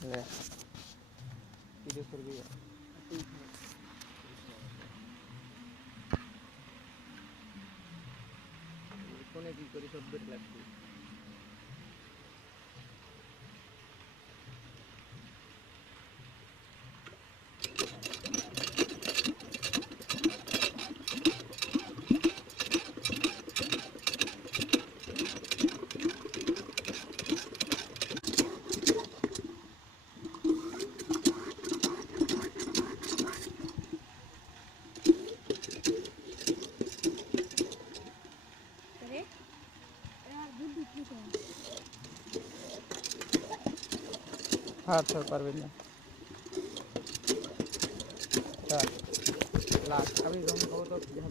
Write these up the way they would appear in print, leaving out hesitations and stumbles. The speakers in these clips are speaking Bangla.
ले वीडियो कर भी কোনে কি করি সব বের লাগবে हाथ छोड़ पर भी नहीं लास्ट अभी हम को तो यहाँ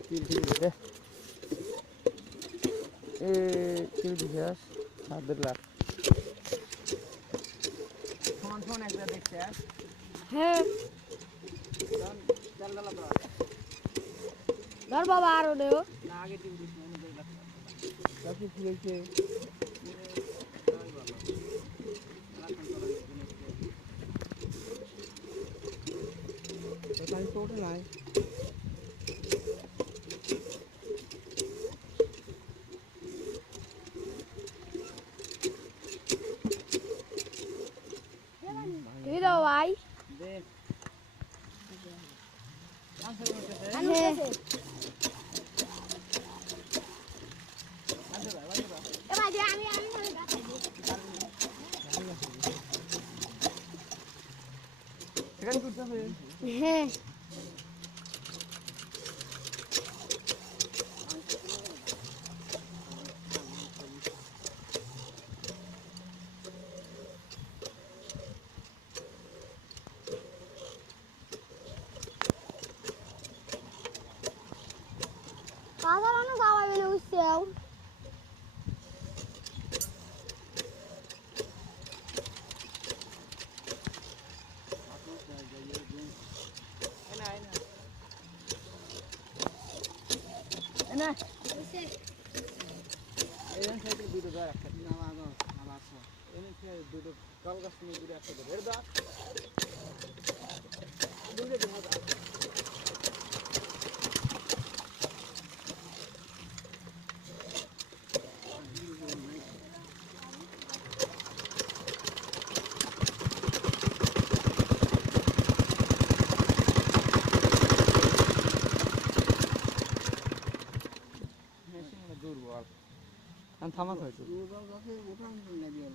किल किल दे किल दिया सादर लाख फोन फोन एक बार देखते हैं হ্যাঁ चल चल ला ধর বাবা আরো দেও না আগে টিম দিস না আমি দেখ কাছে ফিরেছে এখানে টোটো নাই তুই দাও ভাই দে হ্যাঁ সাধারণ গাওয়া বেলে উঠছেও দুটো ধর একটা দুটো কাল গাছ নিয়ে দুটো একটা ধরে দাও দুর্বল আমি থামা খাইছো দুর্বল গাছে ওঠান না দিয়ে